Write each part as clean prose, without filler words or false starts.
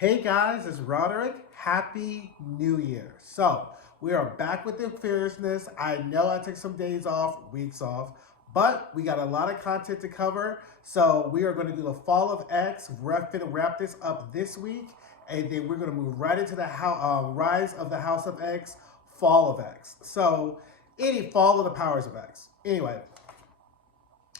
Hey guys, it's Roderick. Happy New Year. So, we are back with the fierceness. I know I took some days off, weeks off, but we got a lot of content to cover. So, we are going to do the Fall of X. We're going to wrap this up this week, and then we're going to move right into the Rise of the House of X, Fall of X. So, any Fall of the Powers of X. Anyway,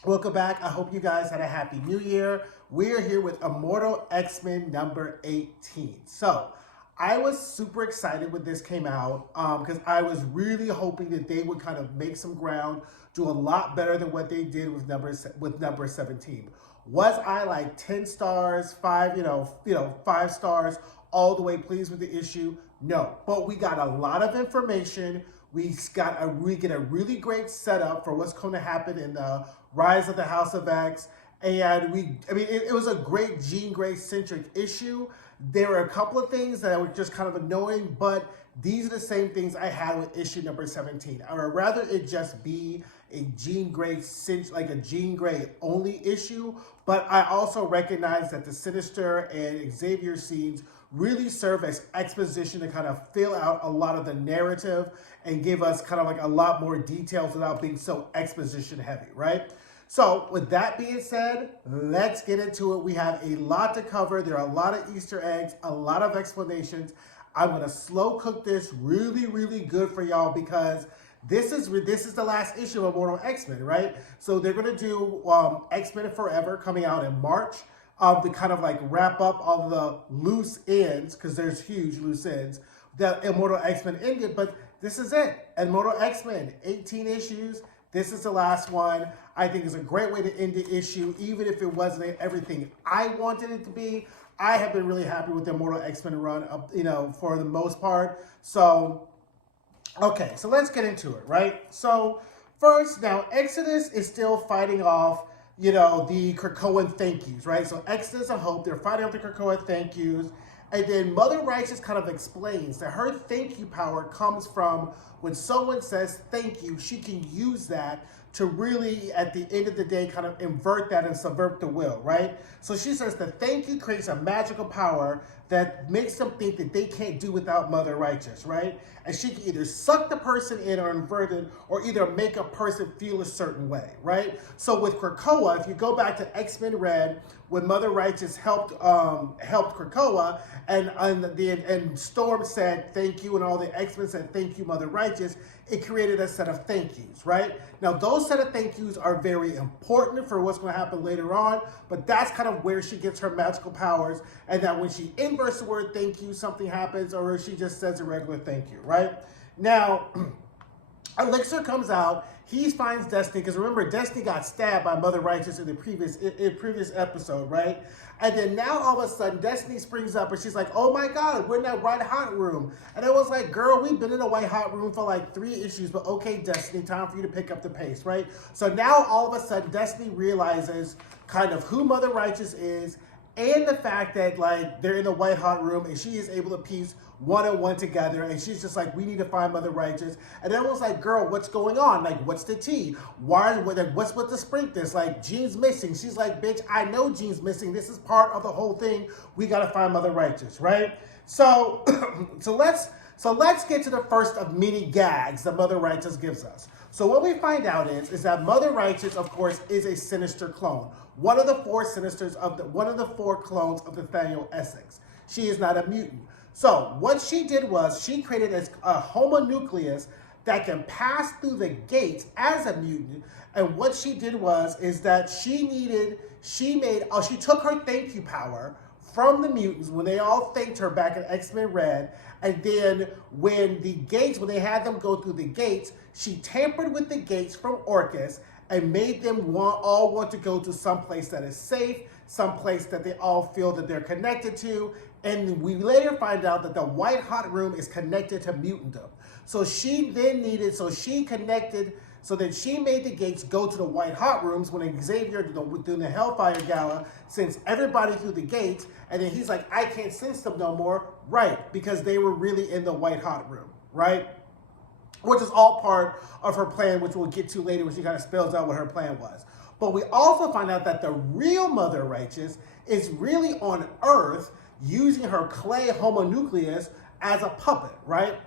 welcome back. I hope you guys had a happy new year. We're here with Immortal X-Men number 18. So, I was super excited when this came out because I was really hoping that they would kind of make some ground, do a lot better than what they did with number 17. Was I like 10 stars, 5 stars, all the way pleased with the issue? No, but we got a lot of information. We get a really great setup for what's going to happen in the Rise of the House of X. And it was a great Jean Grey centric issue. There were a couple of things that were just kind of annoying, but these are the same things I had with issue number 17. I would rather it just be a Jean Grey only issue, but I also recognize that the Sinister and Xavier scenes really serve as exposition to kind of fill out a lot of the narrative and give us kind of like a lot more details without being so exposition heavy, right? So with that being said, let's get into it. We have a lot to cover. There are a lot of Easter eggs, a lot of explanations. I'm going to slow cook this really, really good for y'all because this is the last issue of Immortal X-Men, right? So they're going to do X-Men Forever coming out in March to kind of like wrap up all the loose ends, because there's huge loose ends, that Immortal X-Men ended, but this is it. Immortal X-Men, 18 issues. This is the last one. I think it's a great way to end the issue, even if it wasn't everything I wanted it to be. I have been really happy with the Immortal X-Men run, for the most part. So, okay, so let's get into it, right? So, first, now, Exodus is still fighting off, the Krakoan thank yous, right? So, Exodus and Hope, they're fighting off the Krakoan thank yous. And then Mother Righteous kind of explains that her thank you power comes from when someone says thank you, she can use that to really, at the end of the day, kind of invert that and subvert the will, right? So she says the thank you creates a magical power that makes them think that they can't do without Mother Righteous, right? And she can either suck the person in or invert it, or either make a person feel a certain way, right? So with Krakoa, if you go back to X-Men Red, when Mother Righteous helped Krakoa, and Storm said thank you, and all the X-Men said thank you, Mother Righteous, it created a set of thank yous, right? Now, those set of thank yous are very important for what's going to happen later on, but that's kind of where she gets her magical powers, and that when she inverts the word thank you, something happens, or she just says a regular thank you, right? Now, Elixir comes out. He finds Destiny, because remember, Destiny got stabbed by Mother Righteous in the previous episode, right? And then now all of a sudden, Destiny springs up and she's like, oh my God, we're in that white hot room. And I was like, girl, we've been in a white hot room for like 3 issues, but okay, Destiny, time for you to pick up the pace, right? So now all of a sudden, Destiny realizes kind of who Mother Righteous is, and the fact that like they're in the white hot room and she is able to piece one and one together, and she's just like, we need to find Mother Righteous. And then I was like, girl, what's going on? Like, what's the tea? What's with the sprinkles? Like, Jean's missing. She's like, bitch, I know Jean's missing. This is part of the whole thing. We gotta find Mother Righteous, right? So so let's get to the first of many gags that Mother Righteous gives us. So what we find out is that Mother Righteous, of course, is a Sinister clone. One of the 4 clones of Nathaniel Essex. She is not a mutant. So what she did was she created a homonucleus that can pass through the gates as a mutant. And what she did is that she took her thank you power from the mutants when they all thanked her back in X-Men Red. And then when they had them go through the gates, she tampered with the gates from Orcus and made them all want to go to some place that is safe, some place that they all feel that they're connected to. And we later find out that the white hot room is connected to mutantdom. So she made the gates go to the white hot rooms when Xavier, doing the Hellfire Gala, sends everybody through the gates, and then he's like, I can't sense them no more, right? Because they were really in the white hot room, right? Which is all part of her plan, which we'll get to later when she kind of spells out what her plan was. But we also find out that the real Mother Righteous is really on Earth using her clay homonucleus as a puppet, right?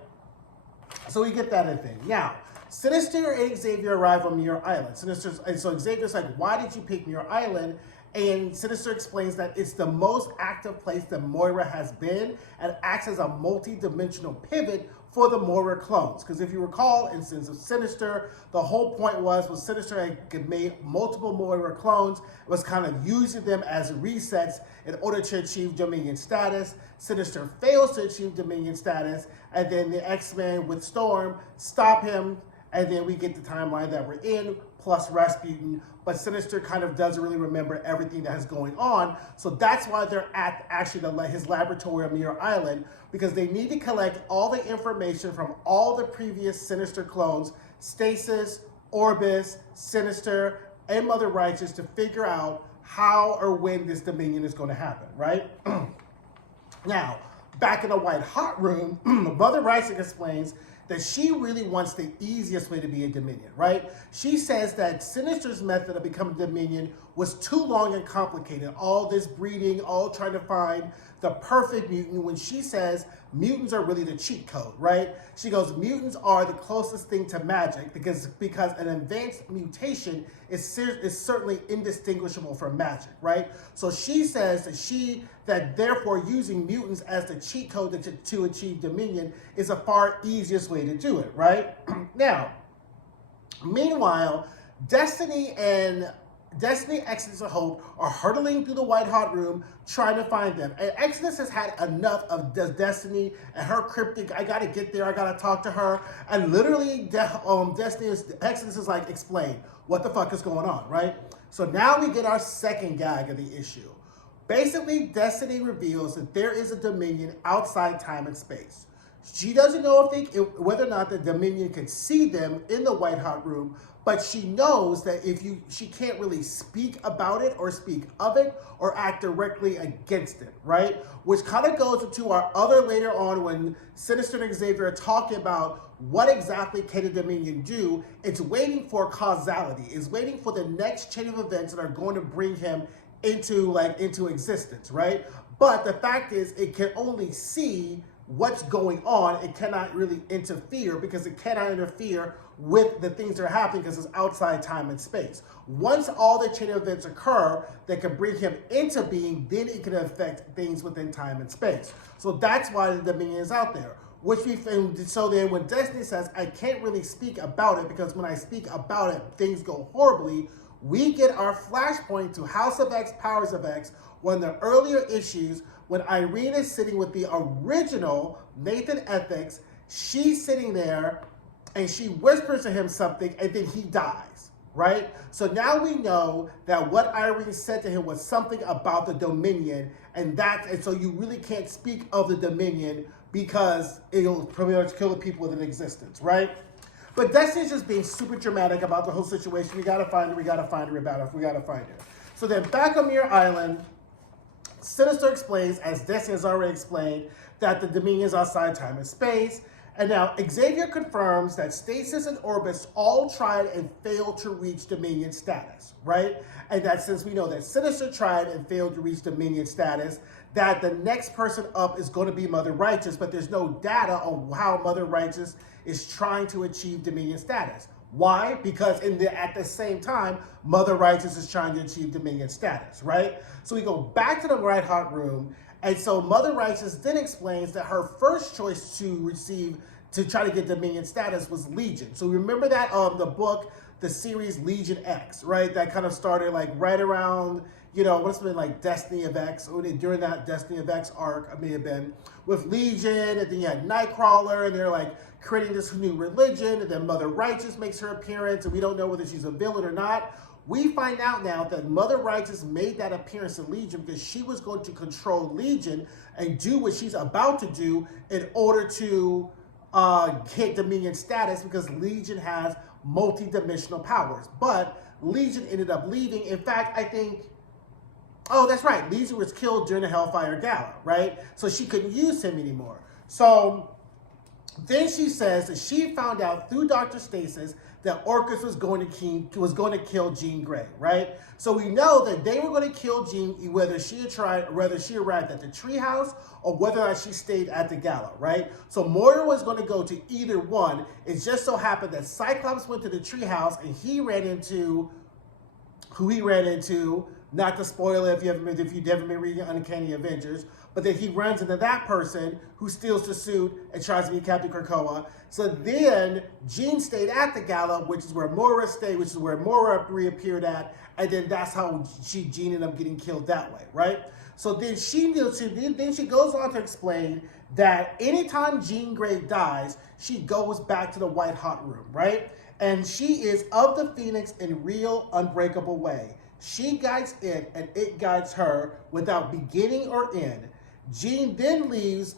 So we get that in thing. Now, Sinister and Xavier arrive on Muir Island. So Xavier's like, why did you pick Muir Island? And Sinister explains that it's the most active place that Moira has been and acts as a multi-dimensional pivot for the Moira clones. Because if you recall, in Sins of Sinister, the whole point was Sinister had made multiple Moira clones, was kind of using them as resets in order to achieve Dominion status. Sinister fails to achieve Dominion status, and then the X-Men with Storm stop him, and then we get the timeline that we're in, plus Rasputin, but Sinister kind of doesn't really remember everything that is going on, so that's why they're at actually his laboratory on Muir Island, because they need to collect all the information from all the previous Sinister clones, Stasis, Orbis, Sinister, and Mother Righteous, to figure out how or when this Dominion is going to happen, right? Now, back in the White Hot Room, Mother Righteous explains that she really wants the easiest way to be a Dominion, right? She says that Sinister's method of becoming Dominion was too long and complicated. All this breeding, all trying to find the perfect mutant, when she says mutants are really the cheat code, right? She goes, mutants are the closest thing to magic because an advanced mutation is certainly indistinguishable from magic, right? So she says that therefore using mutants as the cheat code to achieve Dominion is a far easiest way to do it, right? Now, meanwhile, Destiny, Exodus, and Hope are hurtling through the White Hot Room trying to find them. And Exodus has had enough of Destiny and her cryptic, I gotta get there, I gotta talk to her. And literally, Exodus is like, explain what the fuck is going on, right? So now we get our second gag of the issue. Basically, Destiny reveals that there is a Dominion outside time and space. She doesn't know whether or not the Dominion can see them in the White Hot Room, but she knows that she can't really speak about it or speak of it or act directly against it, right? Which kind of goes into our other later on when Sinister and Xavier are talking about what exactly can the Dominion do. It's waiting for causality. It's waiting for the next chain of events that are going to bring him into existence, right? But the fact is, it can only see what's going on. It cannot really interfere because it cannot interfere with the things that are happening because it's outside time and space. Once all the chain of events occur that can bring him into being, then it can affect things within time and space. So that's why the Dominion is out there. So then when Destiny says, I can't really speak about it because when I speak about it, things go horribly, we get our flashpoint to House of X, Powers of X, one of the earlier issues when Irene is sitting with the original Nathan Ethics. She's sitting there and she whispers to him something and then he dies, right? So now we know that what Irene said to him was something about the Dominion, and so you really can't speak of the Dominion because it'll pretty much kill the people within existence, right? But Destiny's just being super dramatic about the whole situation. We gotta find her, we gotta find her, we gotta find her. So then back on Muir Island, Sinister explains, as Destiny has already explained, that the Dominion is outside time and space. And now Xavier confirms that Stasis and Orbis all tried and failed to reach Dominion status, right? And that since we know that Sinister tried and failed to reach Dominion status, that the next person up is going to be Mother Righteous, but there's no data on how Mother Righteous is trying to achieve Dominion status. Why? Because at the same time, Mother Righteous is trying to achieve Dominion status, right? So we go back to the White Hot Room, and so Mother Righteous then explains that her first choice to try to get Dominion status was Legion. So remember that the book, the series Legion X, right? That kind of started like right around, what's been like Destiny of X, or during that Destiny of X arc, it may have been, with Legion, and then you had Nightcrawler, and they're like creating this new religion, and then Mother Righteous makes her appearance, and we don't know whether she's a villain or not. We find out now that Mother Righteous made that appearance in Legion because she was going to control Legion and do what she's about to do in order to get Dominion status, because Legion has multi-dimensional powers. But Legion ended up leaving. In fact, I think, oh, that's right, Legion was killed during the Hellfire Gala, right? So she couldn't use him anymore. So then she says that she found out through Dr. Stasis that Orcus was going to kill Jean Grey, right? So we know that they were going to kill Jean, whether she arrived at the treehouse or whether or not she stayed at the gala, right? So Moira was going to go to either one. It just so happened that Cyclops went to the treehouse and he ran into who he ran into. Not to spoil it if you've never been reading Uncanny Avengers, but then he runs into that person who steals the suit and tries to be Captain Krakoa. So then Jean stayed at the gala, which is where Moira stayed, which is where Moira reappeared at, and then that's how Jean ended up getting killed that way, right? So then she goes on to explain that anytime Jean Grey dies, she goes back to the White Hot Room, right? And she is of the Phoenix in real unbreakable way. She guides it, and it guides her without beginning or end. Jean then leaves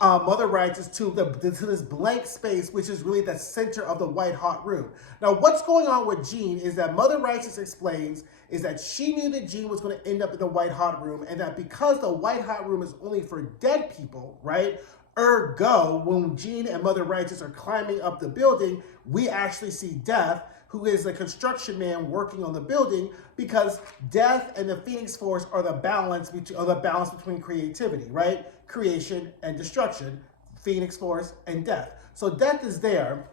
Mother Righteous to this blank space, which is really the center of the White Hot Room. Now, what's going on with Jean is that Mother Righteous explains is that she knew that Jean was going to end up in the White Hot Room, and that because the White Hot Room is only for dead people, right? Ergo, when Jean and Mother Righteous are climbing up the building, we actually see Death, who is a construction man working on the building, because Death and the Phoenix Force are the balance between creativity, right? Creation and destruction, Phoenix Force and Death. So Death is there,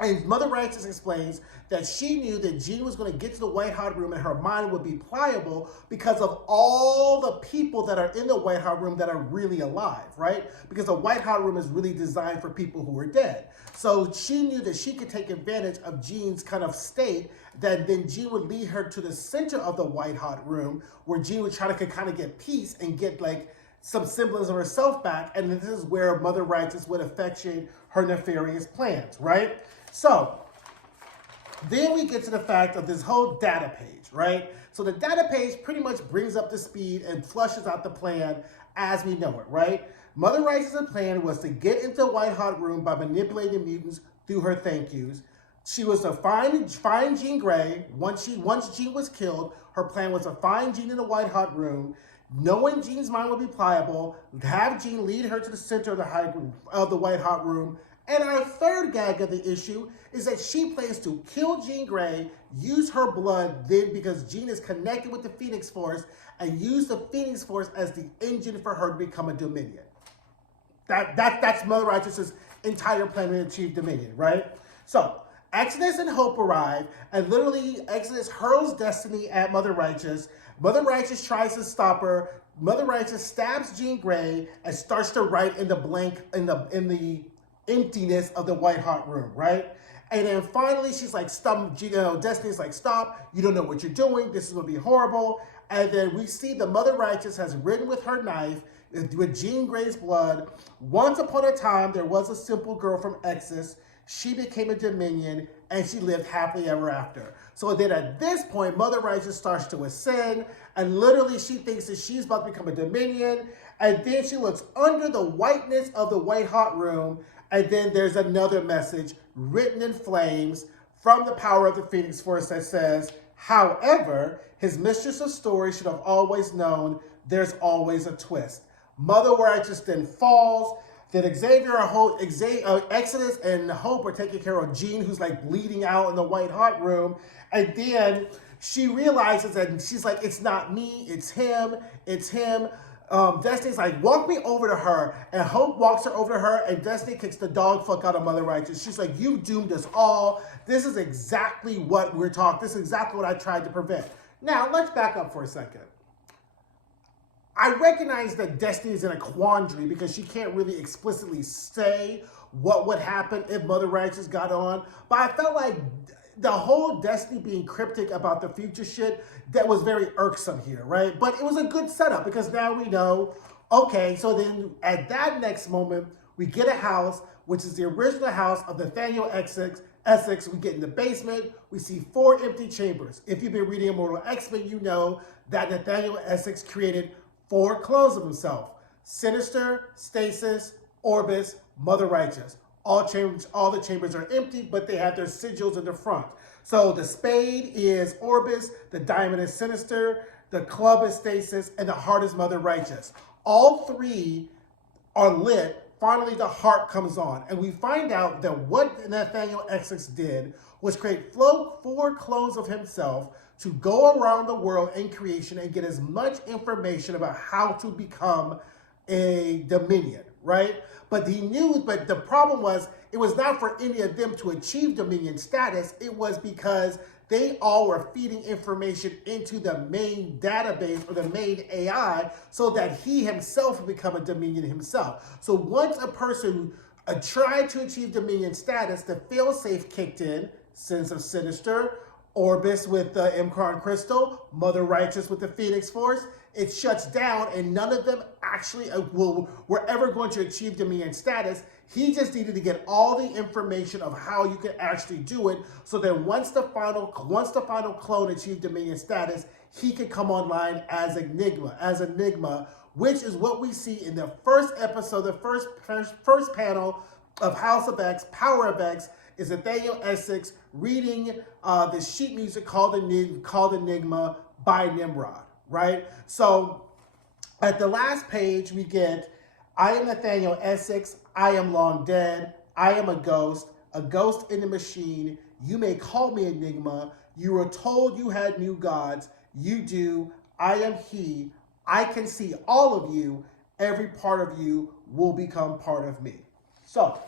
and Mother Righteous explains that she knew that Jean was going to get to the White Hot Room and her mind would be pliable because of all the people that are in the White Hot Room that are really alive, right? Because the White Hot Room is really designed for people who are dead. So she knew that she could take advantage of Jean's kind of state, that then Jean would lead her to the center of the White Hot Room, where Jean would try to kind of get peace and get like some semblance of herself back. And this is where Mother Righteous would effectuate her nefarious plans, right? So then we get to the fact of this whole data page, right? So the data page pretty much brings up to speed and flushes out the plan as we know it, right? Mother Righteous' plan was to get into the White Hot Room by manipulating mutants through her thank yous. She was to find Jean Grey. Once Jean was killed, her plan was to find Jean in the White Hot Room, knowing Jean's mind would be pliable, have Jean lead her to the center of the White Hot Room. And our third gag of the issue is that she plans to kill Jean Grey, use her blood, then because Jean is connected with the Phoenix Force, and use the Phoenix Force as the engine for her to become a Dominion. That's Mother Righteous' entire plan to achieve Dominion, right? So Exodus and Hope arrive, and literally Exodus hurls Destiny at Mother Righteous. Mother Righteous tries to stop her. Mother Righteous stabs Jean Grey and starts to write in the blank in the emptiness of the White Hot Room, right? And then finally she's like, stop, Destiny's like, stop, you don't know what you're doing, this is gonna be horrible. And then we see the Mother Righteous has written with her knife, with Jean Grey's blood, once upon a time there was a simple girl from Exodus, she became a Dominion, and she lived happily ever after. So then at this point, Mother Righteous starts to ascend, and literally she thinks that she's about to become a Dominion, and then she looks under the whiteness of the White Hot Room, and then there's another message written in flames from the power of the Phoenix Force that says, however, his mistress of story should have always known there's always a twist. Mother Righteous then falls. Then Exodus and Hope are taking care of Jean, who's like bleeding out in the White Hot Room. And then she realizes that she's like, it's not me, it's him, it's him. Destiny's like, walk me over to her. And Hope walks her over to her, and Destiny kicks the dog fuck out of Mother Righteous. She's like, you doomed us all. This is exactly what we're talking. This is exactly what I tried to prevent. Now, let's back up for a second. I recognize that Destiny is in a quandary because she can't really explicitly say what would happen if Mother Righteous got on. But I felt like the whole Destiny being cryptic about the future shit, that was very irksome here, right? But it was a good setup because now we know, okay, so then at that next moment, we get a house, which is the original house of Nathaniel Essex. We get in the basement, we see 4 empty chambers. If you've been reading Immortal X-Men, you know that Nathaniel Essex created 4 clones of himself: Sinister, Stasis, Orbis, Mother Righteous. All the chambers are empty, but they have their sigils in the front. So the spade is Orbis, the diamond is Sinister, the club is Stasis, and the heart is Mother Righteous. All 3 are lit finally the heart comes on, and we find out that what Nathaniel Essex did was create four clones of himself to go around the world in creation and get as much information about how to become a Dominion, right? But the problem was, it was not for any of them to achieve Dominion status. It was because they all were feeding information into the main database or the main AI so that he himself would become a Dominion himself. So once a person tried to achieve Dominion status, the failsafe kicked in, Sins of Sinister, Orbis with the Imcron Crystal, Mother Righteous with the Phoenix Force. It shuts down, and none of them actually were ever going to achieve Dominion status. He just needed to get all the information of how you could actually do it, so that once the final clone achieved Dominion status, he could come online as Enigma, which is what we see in the first episode, the first panel of House of X, Power of X, is Nathaniel Essex reading the sheet music called Enigma by Nimrod, right? So at the last page, we get, I am Nathaniel Essex, I am long dead, I am a ghost in the machine, you may call me Enigma, you were told you had new gods, you do, I am he, I can see all of you, every part of you will become part of me. So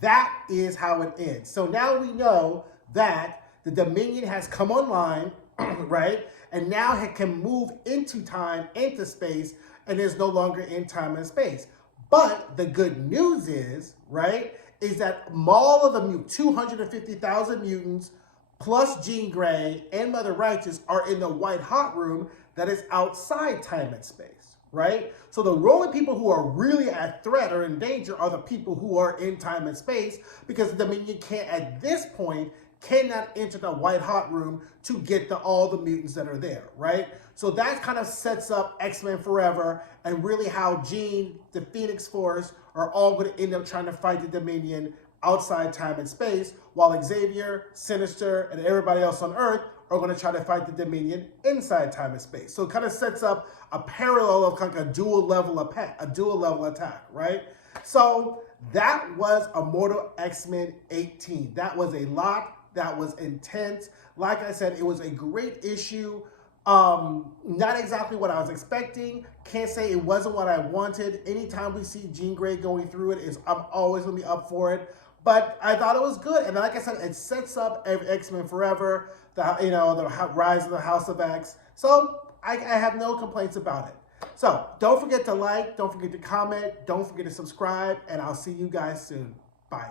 that is how it ends. So now we know that the Dominion has come online, right? And now it can move into time, into space, and is no longer in time and space. But the good news is, right, is that all of the 250,000 mutants plus Jean Grey and Mother Righteous are in the white hot room that is outside time and space, right? So the only people who are really at threat or in danger are the people who are in time and space, because the Dominion can't, at this point, cannot enter the white hot room to get all the mutants that are there, right? So that kind of sets up X-Men Forever and really how Jean, the Phoenix Force, are all going to end up trying to fight the Dominion outside time and space, while Xavier, Sinister, and everybody else on Earth are going to try to fight the Dominion inside time and space. So it kind of sets up a parallel of kind of a dual level attack, right? So that was Immortal X-Men 18. That was a lot. That was intense. Like I said, it was a great issue. Not exactly what I was expecting. Can't say it wasn't what I wanted. Anytime we see Jean Grey going through it, I'm always going to be up for it. But I thought it was good. And like I said, it sets up X-Men Forever, the rise of the House of X. So I have no complaints about it. So don't forget to like, don't forget to comment, don't forget to subscribe, and I'll see you guys soon. Bye.